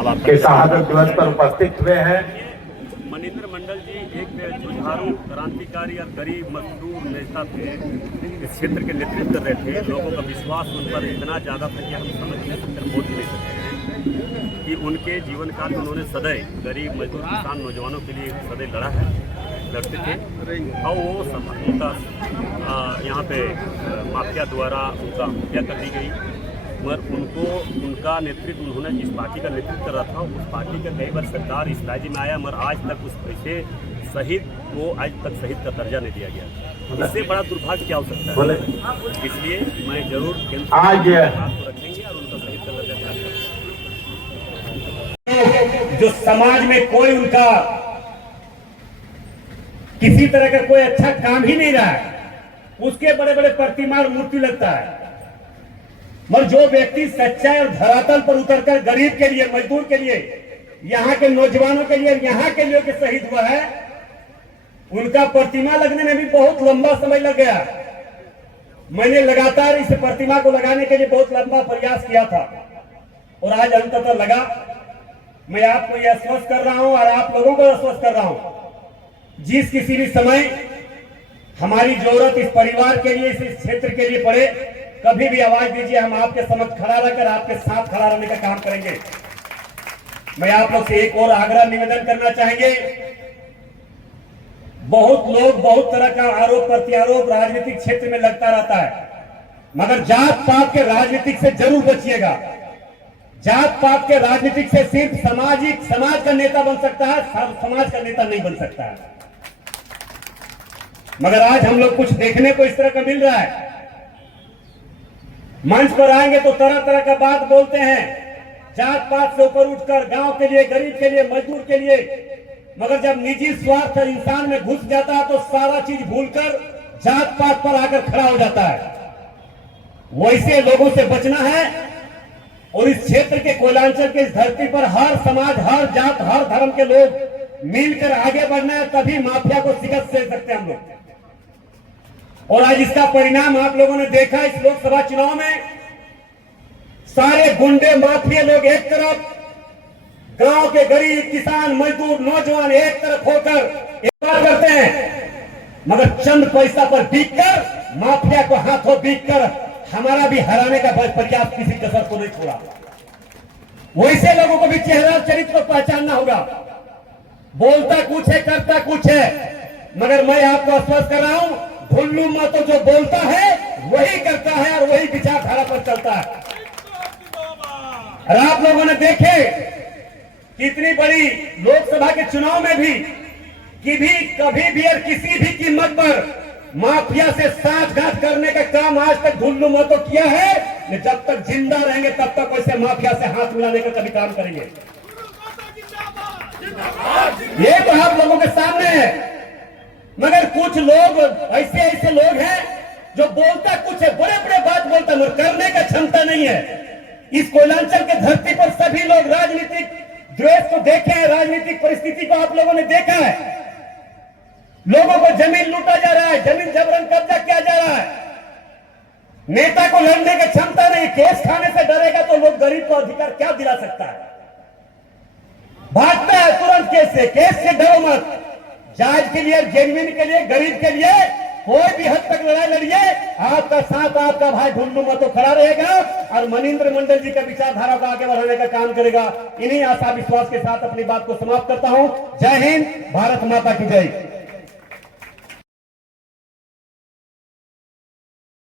के शहादत दिवस पर उपस्थित हुए हैं। मनिंद्र मंडल जी एक जुझारू क्रांतिकारी और गरीब मजदूर नेता थे। इस क्षेत्र के नेतृत्व कर रहे थे। लोगों का विश्वास उन पर इतना ज़्यादा था कि हम समझ नहीं सकते, बोल नहीं सकते हैं कि उनके जीवन काल में उन्होंने सदैव गरीब मजदूर किसान नौजवानों के लिए सदैव लड़ते थे। और वो उनका यहाँ पे माफिया द्वारा उनका हत्या कर दी गई। मगर उनका नेतृत्व उन्होंने जिस पार्टी का नेतृत्व कर रहा था, उस पार्टी का कई बार सरकार इस राज्य में आया, मगर आज तक उस ऐसे शहीद को आज तक शहीद का दर्जा नहीं दिया गया। इससे बड़ा दुर्भाग्य क्या हो सकता है? इसलिए मैं जरूर केंद्र आज को रखेंगे और उनका शहीद का दर्जा दिया। जो समाज में कोई उनका किसी तरह का कोई अच्छा काम ही नहीं रहा है, उसके बड़े बड़े प्रतिमा और मूर्ति लगता है। मगर जो व्यक्ति सच्चाई और धरातल पर उतरकर गरीब के लिए, मजदूर के लिए, यहाँ के नौजवानों के लिए, यहाँ के लिए शहीद हुआ है, उनका प्रतिमा लगने में भी बहुत लंबा समय लग गया। मैंने लगातार इस प्रतिमा को लगाने के लिए बहुत लंबा प्रयास किया था और आज अंततः लगा। मैं आपको यह आश्वस्त कर रहा हूं और आप लोगों को आश्वस्त कर रहा हूं, जिस किसी भी समय हमारी जरूरत इस परिवार के लिए, इस क्षेत्र के लिए पड़े, कभी भी आवाज दीजिए। हम आपके समक्ष खड़ा रहकर आपके साथ खड़ा रहने का काम करेंगे। मैं आप लोग से एक और आग्रह निवेदन करना चाहेंगे। बहुत लोग बहुत तरह का आरोप प्रत्यारोप राजनीतिक क्षेत्र में लगता रहता है, मगर जात पात के राजनीतिक से जरूर बचिएगा। जात पात के राजनीतिक से सिर्फ समाज का नेता बन सकता है, समाज का नेता नहीं बन सकता है। मगर आज हम लोग कुछ देखने को इस तरह का मिल रहा है। मंच पर आएंगे तो तरह तरह का बात बोलते हैं, जात पात से ऊपर उठकर, गांव के लिए, गरीब के लिए, मजदूर के लिए। मगर जब निजी स्वार्थ इंसान में घुस जाता है तो सारा चीज भूलकर जात पात पर आकर खड़ा हो जाता है। वैसे लोगों से बचना है और इस क्षेत्र के कोयलांचल के इस धरती पर हर समाज, हर जात, हर धर्म के लोग मिलकर आगे बढ़ना है, तभी माफिया को शिकस्त दे सकते हैं हम लोग। और आज इसका परिणाम आप लोगों ने देखा। इस लोकसभा चुनाव में सारे गुंडे माफिया लोग एक तरफ, गांव के गरीब किसान मजदूर नौजवान एक तरफ होकर एक बार करते हैं, मगर चंद पैसा पर बिककर, माफिया को हाथों बिककर हमारा भी हराने का प्रयास किसी कसर को नहीं छोड़ा। वैसे लोगों को भी चेहरा चरित्र को पहचानना होगा। बोलता कुछ है, करता कुछ है, मगर मैं आपको आश्वस्त कर रहा हूं, ढुल्लू मत जो बोलता है वही करता है और वही विचारधारा पर चलता है। और आप लोगों ने देखे कि इतनी बड़ी लोकसभा के चुनाव में भी कभी भी और किसी भी कीमत पर माफिया से साठगांठ करने का काम आज तक ढुल्लू मतो किया है। जब तक जिंदा रहेंगे तब तक वैसे माफिया से हाथ मिलाने का कभी काम करेंगे। ये तो आप लोगों के सामने है। मगर कुछ लोग ऐसे लोग हैं जो बोलता कुछ है, बड़े बड़े बात बोलता मगर करने का क्षमता नहीं है। इस कोयलांचल के धरती पर सभी लोग राजनीतिक द्वेष को देखे हैं, राजनीतिक परिस्थिति को आप लोगों ने देखा है। लोगों को जमीन लूटा जा रहा है, जमीन जबरन कब्जा किया जा रहा है। नेता को लड़ने की क्षमता नहीं, केस खाने से डरेगा तो लोग गरीब को अधिकार क्या दिला सकता है? भागता है तुरंत केस से डरो मत। जायज के लिए, जेन्युइन के लिए, गरीब के लिए कोई भी हद तक लड़ाई लड़िए, आपका साथ आपका भाई ढुल्लू मतो खड़ा रहेगा और मनिंद्र मंडल जी का विचारधारा को आगे बढ़ाने का काम करेगा। इन्हीं आशा विश्वास के साथ अपनी बात को समाप्त करता हूं। जय हिंद, भारत माता की जय।